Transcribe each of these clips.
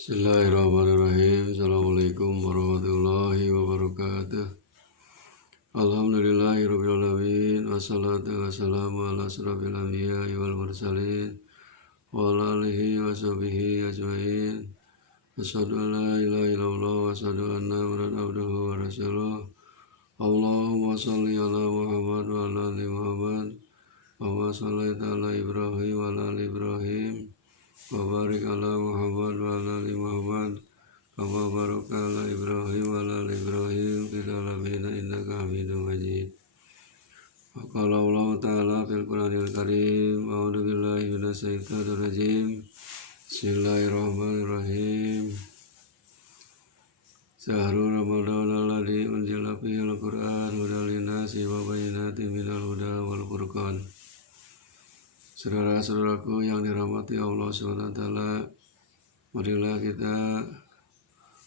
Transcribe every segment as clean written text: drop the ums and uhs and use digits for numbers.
Bismillahirrahmanirrahim. Assalamualaikum warahmatullahi wabarakatuh. Alhamdulillahirabbil alamin. Wassalatu wassalamu ala asyrofil anbiya'i wal mursalin wa ala alihi wa sahbihi ajmain. Asyhadu an la ilaha illallah wa asyhadu anna Muhammadan abduhu wa rasuluh. Allahumma shalli ala Muhammad wa ala ali Muhammad. Wa shallaita ala Ibrahim wa ala ali Ibrahim. Wa barik ala Muhammad wa ala ali Muhammad kama barakta ala Ibrahim wa ala ali Ibrahim fil alamin innaka Hamidum Majid. Wa qala Allah ta'ala fil Qur'anil Karim, a'udzu billahi minasy syaithanir rajim. Bismillahirrahmanirrahim. Syahrul Ramadan alladzi unzila fihi al-Qur'an hudan lin-nasi wa bayyinatin minal huda wal furqan. Saudara-saudaraku yang dirahmati Allah SWT, marilah kita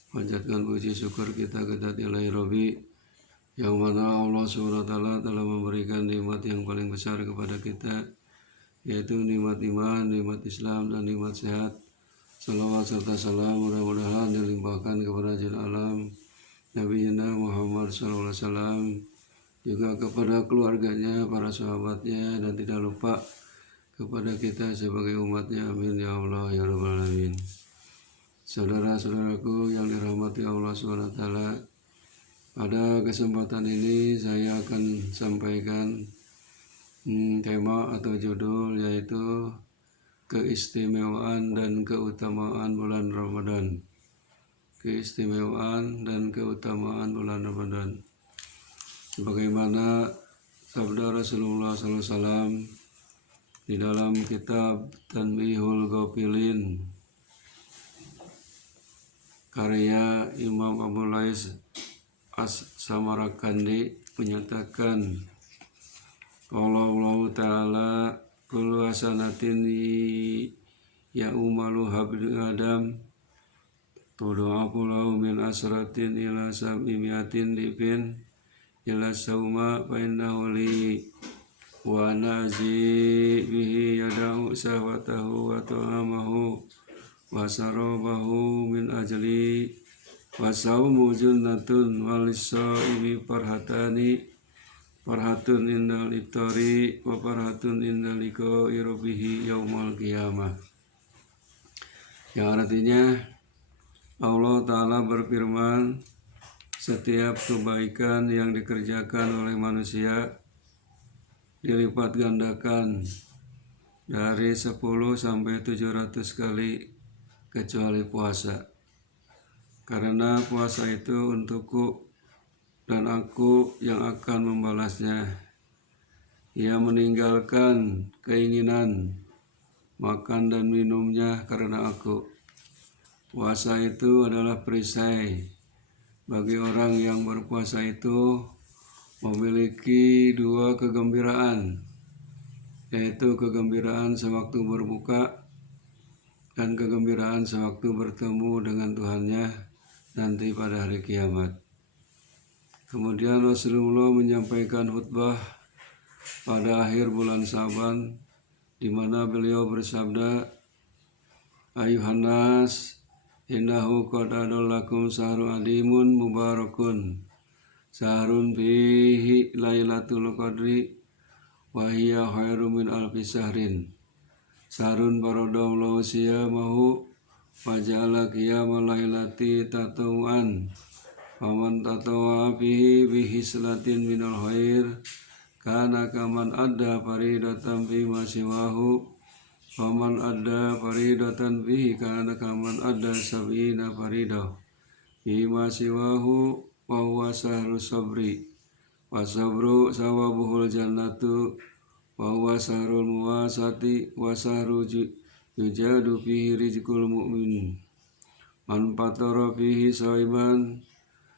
panjatkan puji syukur kita kepada Ilahi Rabbi, yang mana Allah SWT telah memberikan nikmat yang paling besar kepada kita, yaitu nikmat iman, nikmat Islam, dan nikmat sehat. Salawat serta salam mudah-mudahan dilimpahkan kepada jin alam Nabi Muhammad SAW, juga kepada keluarganya, para sahabatnya, dan tidak lupa kepada kita sebagai umatnya. Amin ya Allah ya Rabbal Alamin. Saudara-saudaraku yang dirahmati Allah SWT, pada kesempatan ini saya akan sampaikan tema atau judul, yaitu keistimewaan dan keutamaan bulan Ramadan. Keistimewaan dan keutamaan bulan Ramadan. Sebagaimana sabda Rasulullah SAW di dalam kitab Tanbihul Ghafilin karya Imam Abu Lais As-Samarkandi menyatakan, Allah Ta'ala kullu hasanatin ya'umalu habdu adam tudu'afu lahu min asratin ila sab'imiatin difin ila sauma fa innahu li wa nazi bihi yada'u sahwatahu wa ta'amahu wa sarabahu min ajli wa sawmu junnatun walissaimi farhatun indal iftari wa farhatun indal liqa'i rabbih yaumal qiyamah. Yang artinya, Allah Ta'ala berfirman, setiap kebaikan yang dikerjakan oleh manusia dilipat gandakan dari 10 sampai 700 kali kecuali puasa. Karena puasa itu untukku dan aku yang akan membalasnya. Ia meninggalkan keinginan makan dan minumnya karena aku. Puasa itu adalah perisai. Bagi orang yang berpuasa itu memiliki 2 kegembiraan, yaitu kegembiraan sewaktu berbuka dan kegembiraan sewaktu bertemu dengan Tuhannya nanti pada hari kiamat. Kemudian Rasulullah menyampaikan khutbah pada akhir bulan Syaban, di mana beliau bersabda, Ayuhannas, innahu qad adallakum syahrun adimun mubarakun. Syahrun fihi lailatul qadri wa hiya khairum min alfi syahrin. Syahrun faradallahu siyamahu wa ja'ala qiyamal lailati tatawuan. Faman tatawwa fihi bihislatin minal khair kana kaman adda faridatan fi ma siwahu. Faman adda faridatan fihi kana kaman adda sab'ina faridah fi ma siwahu wa huwa sahru sabri wa sabru sawabuhul jannatu wa huwa sahrul muwasati wa sahru yujadu fihi rizqul mu'min. Man fatara fihi shaiman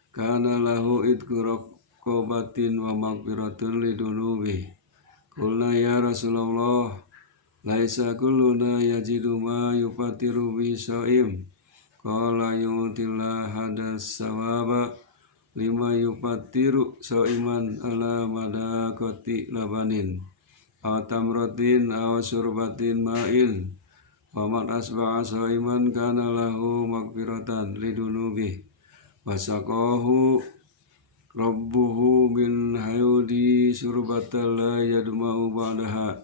kana lahu idku raqabatin wa maghfiratun lidunubi. Qulna ya Rasulullah, laisa kulluna yajidu ma yufatiru bi shaim. Qala yu'tillah hadas sawaba lima yufatiru shaiman ala madaqati labanin aw tamratin aw surbatin ma'in wa man asba'a shaiman kana lahu maghfiratan lidunubih wa saqahu rabbuhu min hayudi surbatan la yadma'u ba'daha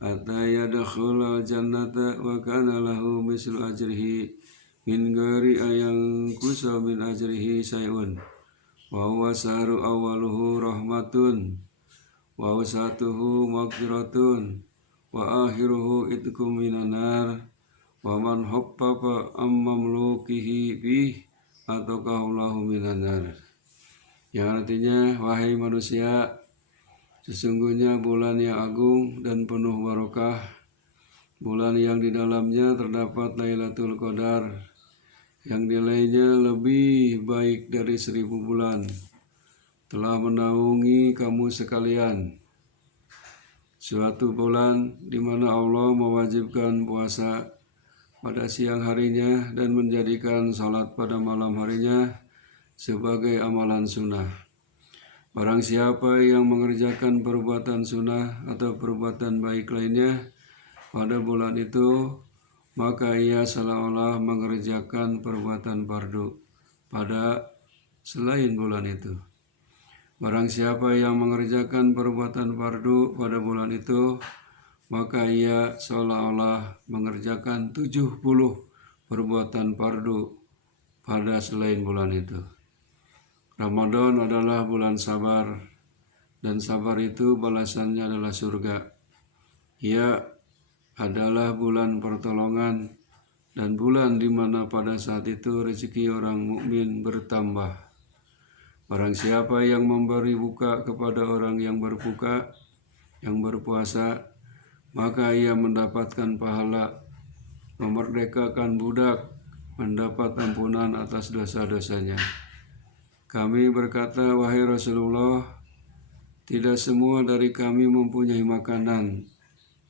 hatta yadkhulal jannata wa kana lahu mislu ajrihi min ghairi ayang kusa min ajrihi sayun wa huwa sahru awwaluhu rahmatun wa wasatuhu maghfiratun wa akhiruhu itqum minan nar wa man haffafa ammamlukihi bih ataqallahu minan nar. Yang artinya, wahai manusia, sesungguhnya bulan yang agung dan penuh barokah, bulan yang di dalamnya terdapat Lailatul Qadar, yang nilainya lebih baik dari 1000 bulan, telah menaungi kamu sekalian. Suatu bulan di mana Allah mewajibkan puasa pada siang harinya dan menjadikan salat pada malam harinya sebagai amalan sunnah. Barang siapa yang mengerjakan perbuatan sunnah atau perbuatan baik lainnya pada bulan itu, maka ia seolah-olah mengerjakan perbuatan fardu pada selain bulan itu. Barang siapa yang mengerjakan perbuatan fardu pada bulan itu, maka ia seolah-olah mengerjakan 70 perbuatan fardu pada selain bulan itu. Ramadan adalah bulan sabar, dan sabar itu balasannya adalah surga. Ia adalah bulan pertolongan dan bulan di mana pada saat itu rezeki orang mukmin bertambah. Barang siapa yang memberi buka kepada orang yang berbuka, yang berpuasa, maka ia mendapatkan pahala, memerdekakan budak, mendapat ampunan atas dosa-dosanya. Kami berkata, wahai Rasulullah, tidak semua dari kami mempunyai makanan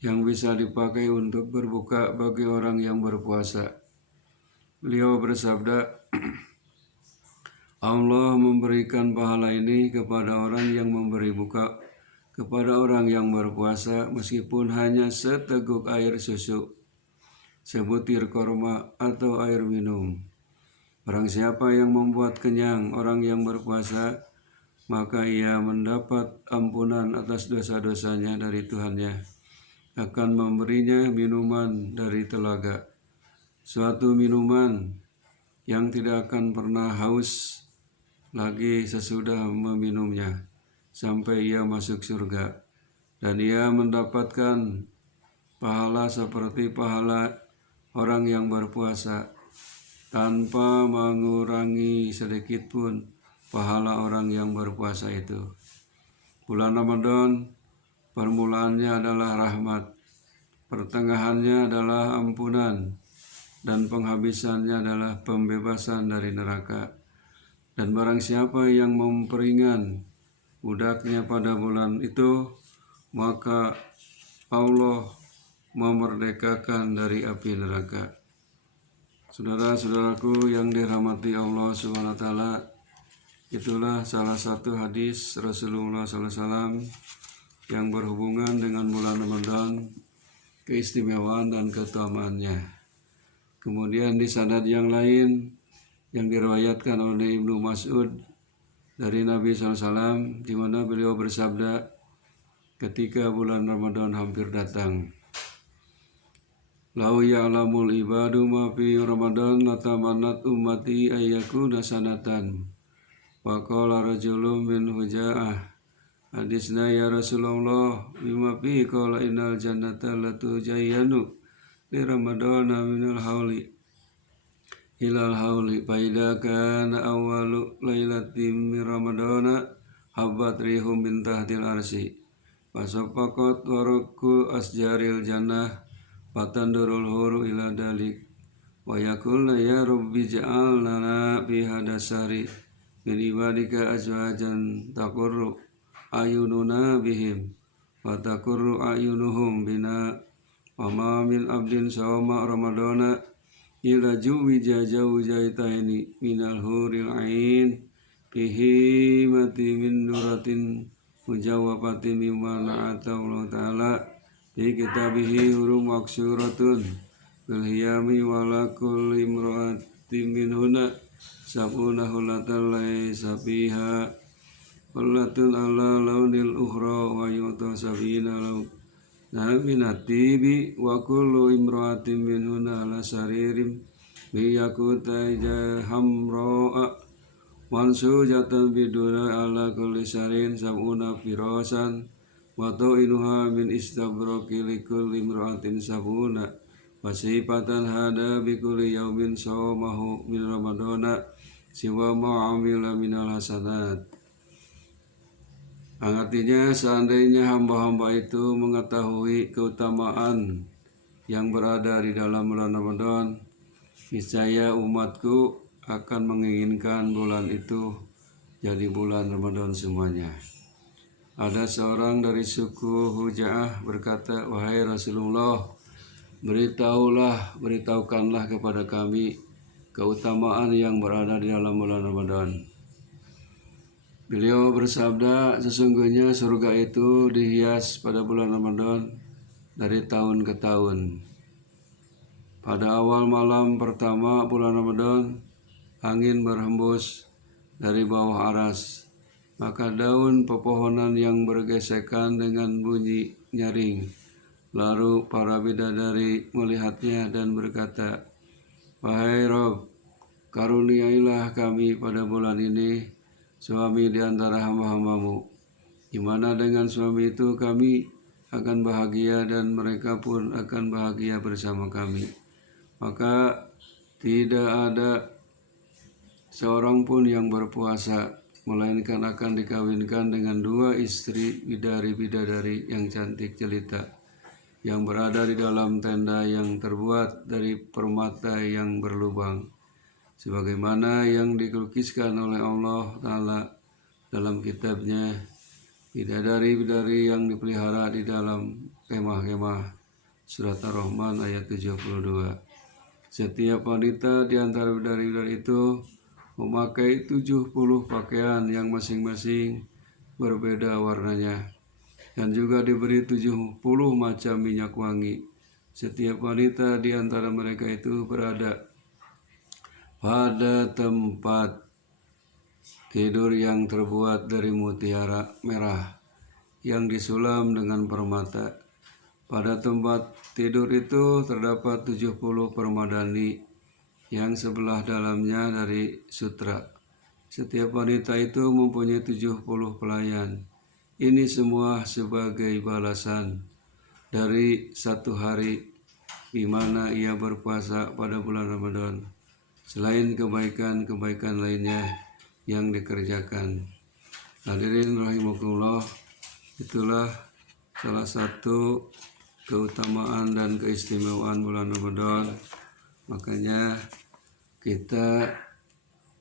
yang bisa dipakai untuk berbuka bagi orang yang berpuasa. Beliau bersabda, Allah memberikan pahala ini kepada orang yang memberi buka kepada orang yang berpuasa meskipun hanya seteguk air susu, sebutir korma atau air minum. Barang siapa yang membuat kenyang orang yang berpuasa, maka ia mendapat ampunan atas dosa-dosanya dari Tuhannya, akan memberinya minuman dari telaga, suatu minuman yang tidak akan pernah haus lagi sesudah meminumnya, sampai ia masuk surga, dan ia mendapatkan pahala seperti pahala orang yang berpuasa, tanpa mengurangi sedikit pun pahala orang yang berpuasa itu. Bulan Ramadan, permulaannya adalah rahmat, pertengahannya adalah ampunan, dan penghabisannya adalah pembebasan dari neraka. Dan barang siapa yang memperingan budaknya pada bulan itu, maka Allah memerdekakan dari api neraka. Saudara-saudaraku yang dirahmati Allah SWT, itulah salah satu hadis Rasulullah SAW yang berhubungan dengan bulan Ramadan, keistimewaan dan keutamaannya. Kemudian di sanad yang lain yang diriwayatkan oleh Ibnu Mas'ud dari Nabi SAW, di mana beliau bersabda ketika bulan Ramadan hampir datang, Lau ya'lamul ibadu ma fi Ramadan latamannat ummati ayyakuna sanatan. Wa qala rajulun min huja'ah, hadisna ya Rasulullah bima fi qala innal jannata latujayyanu li Ramadana minal hauli ilal hauli faida kana awwalu lailatin min Ramadana habbat rihum min tahtil arsi fasafaqat waraku asjaril jannah fatandurul huru ila dalik wa yakulna ya rabbi ja'alna fi hadasari min ibadika azwajan taqurru ayununa bihim wa taqurru ayunuhum bina wa ma min abdin sawma ramadana ila juwija jawjaitaini minal huril ain fihi mati min nuratin mujawwabatin mimma na'ata Allah ta'ala fi kitabihi hurum maksuratun bil hiyami wala kulli imra'atin minhunna sab'una hulatan laysa fiha hullatun ala launil ukhra wa yu'ta sabina law minatibi wa kullu imra'atin minhunna ala saririm biyakutai hamro'a mansujatan biduna ala kulli sarin sab'una firasan wa ta'inuha min istabraki likulli imra'atin sab'una wasifatan hada bikulli yaumin sawmahu min ramadana siwa ma'amila minal hasanat. Artinya seandainya hamba-hamba itu mengetahui keutamaan yang berada di dalam bulan Ramadan, niscaya umatku akan menginginkan bulan itu jadi bulan Ramadan semuanya. Ada seorang dari suku Huja'ah berkata, wahai Rasulullah, beritahukanlah kepada kami keutamaan yang berada di dalam bulan Ramadan. Beliau bersabda, sesungguhnya surga itu dihias pada bulan Ramadan dari tahun ke tahun. Pada awal malam pertama bulan Ramadan, angin berhembus dari bawah aras, maka daun pepohonan yang bergesekan dengan bunyi nyaring. Lalu para bidadari melihatnya dan berkata, wahai Rabb, karuniailah kami pada bulan ini suami di antara hamba-hambamu. Gimana dengan suami itu kami akan bahagia dan mereka pun akan bahagia bersama kami. Maka tidak ada seorang pun yang berpuasa, melainkan akan dikawinkan dengan dua istri bidadari-bidadari yang cantik jelita, yang berada di dalam tenda yang terbuat dari permata yang berlubang, sebagaimana yang dilukiskan oleh Allah Ta'ala dalam kitabnya, bidadari-bidadari yang dipelihara di dalam kemah-kemah. Surat Ar-Rahman ayat 72. Setiap wanita di antara bidadari-bidadari itu memakai 70 pakaian yang masing-masing berbeda warnanya, dan juga diberi 70 macam minyak wangi. Setiap wanita di antara mereka itu berada pada tempat tidur yang terbuat dari mutiara merah yang disulam dengan permata. Pada tempat tidur itu terdapat 70 permadani yang sebelah dalamnya dari sutra. Setiap wanita itu mempunyai 70 pelayan. Ini semua sebagai balasan dari satu hari di mana ia berpuasa pada bulan Ramadan, selain kebaikan-kebaikan lainnya yang dikerjakan. Hadirin rahimakumullah, itulah salah satu keutamaan dan keistimewaan bulan Ramadan. Makanya kita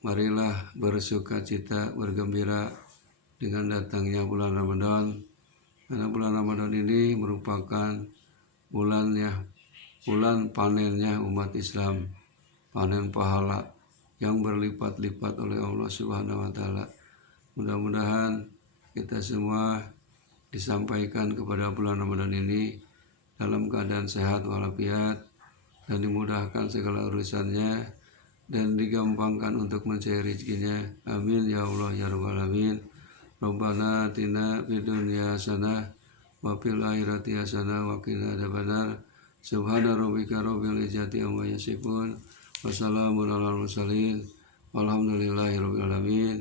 marilah bersukacita, bergembira dengan datangnya bulan Ramadan, karena bulan Ramadan ini merupakan bulan panennya umat Islam, panen pahala yang berlipat-lipat oleh Allah Subhanahu wa Ta'ala. Mudah-mudahan kita semua disampaikan kepada bulan Ramadan ini dalam keadaan sehat walafiat dan dimudahkan segala urusannya dan digampangkan untuk mencari rezekinya. Amin ya Allah ya rabbal alamin. Rabbana atina fid dunya hasanah wa fil akhirati hasanah wa qina adzabannar. Subhana rabbika rabbil izzati amma yasifun. Wassalamun alal mursalin. Walhamdulillahi rabbil alamin.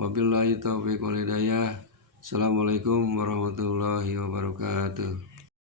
Wabillahi taufiq wal hidayah. Assalamualaikum warahmatullahi wabarakatuh.